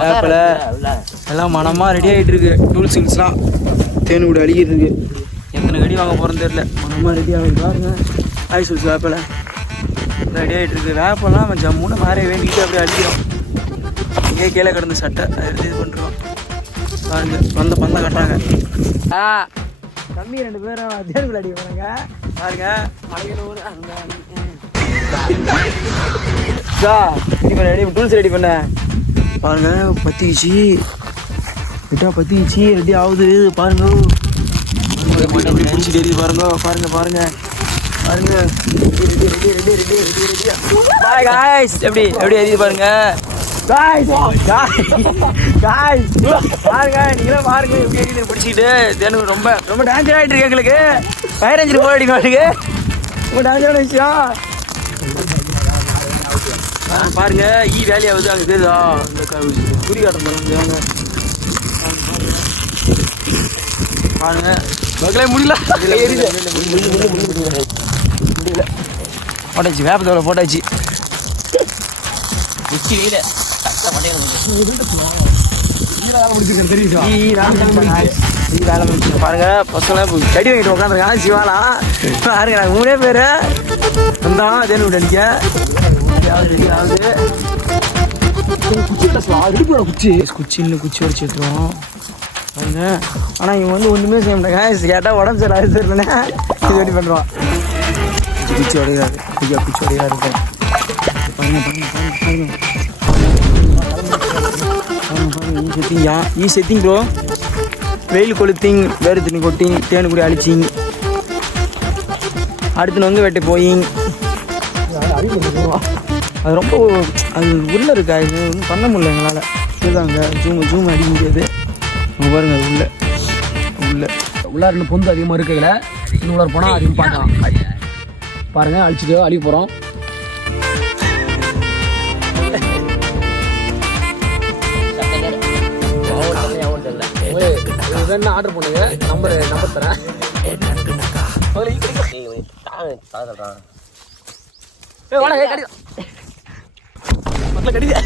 வேப்பில எல்லாம் மனமாக ரெடி ஆகிட்டு இருக்கு. டூல்ஸ் திங்ஸ்லாம் தேன் கூட அழுகிட்டு இருக்கு. எத்தனை கடி வாங்க போகிறோன்னு தெரியல. மனமாக ரெடி ஆகுது பாருங்க. ஆய் சொல்ஸ் வேப்பில ரெடி ஆகிட்டு இருக்கு. வேப்பெல்லாம் நம்ம ஜம்முன்னு மாறே வேண்டிக்கிட்டு அப்படியே அடிக்கிறோம். இங்கே கீழே கிடந்த சட்டை அதை எடுத்து இது பண்ணுறோம் பாருங்க. வந்த பந்தம் கட்டுறாங்க. தம்பி 2 பேரும் தேன் கூட அடிக்க போகிறாங்க பாருங்க. மலையனூர் அங்கே ரெடி டூல்ஸ் ரெடி பண்ண பாருங்க. பத்திச்சு விட்டா பத்திச்சு ரெடி ஆகுது பாருங்க. பிடிச்சிட்டு எரியுது பாருங்க பாருங்க பாருங்க பாருங்க. பாய் காய்ஸ் எப்படி எப்படி எரியுது பாருங்க. பாருங்க நீங்களும் பாருங்க எப்படி எரியுது பிடிச்சிக்கிட்டு. தேனு ரொம்ப ரொம்ப டேஞ்சர் ஆகிட்டு இருக்கு எங்களுக்கு. ஃபயர் இன்ஜின் போட அடிக்க மாட்டேங்க. ரொம்ப டேஞ்சரான விஷயம் பாருங்க. வேலையாவது அங்கே தெரியுதா இந்த குறி காட்டம் பாருங்க பாருங்க. மக்களே முடியல முடியல போட்டாச்சு. வேப்பத்தோட போட்டாச்சு. வேலை முடிச்சு பாருங்க. பசங்க கடி வாங்கிட்டு உட்காந்துருக்காங்க. சிவாலா பாருங்க. நாங்கள் 3 பேர் வந்தாலும் தேன் விட்டு அடிக்க குச்சி வச்சு எடுத்துருவோம் பாருங்க. ஆனால் இவங்க வந்து ஒன்றுமே செய்ய மாட்டாங்க. கேட்டால் உடம்பு சரியில்லை சரியில்லைன்னா இது ரெடி பண்ணுறான். குச்சி உடையாது. குச்சி உடையா இருக்கும் பாருங்க பாருங்க பாருங்க பாருங்க. ஈ செத்திங் ப்ரோ. வெயில் கொளுத்திங் வேறு தண்ணி கொட்டிங் தேனு கூட அழிச்சிங். அடுத்து வந்து வெட்டை போயிங். அது ரொம்ப அது உள்ளே இருக்கா. இது ஒன்றும் பண்ண முடியல எங்களால். இதுதாங்க ஜூம் அடிக்க முடியாது. பாருங்க அது உள்ளே 2 பொந்து அதிகமாக இருக்குல்ல. இன்னும் உள்ளார போனால் அதிகம் பார்க்கலாம். பாருங்க அழிச்சிட்டு அழிக்க போகிறோம். என்ன ஆர்டர் பண்ணுங்க. நம்பர் தரேன். கடிதா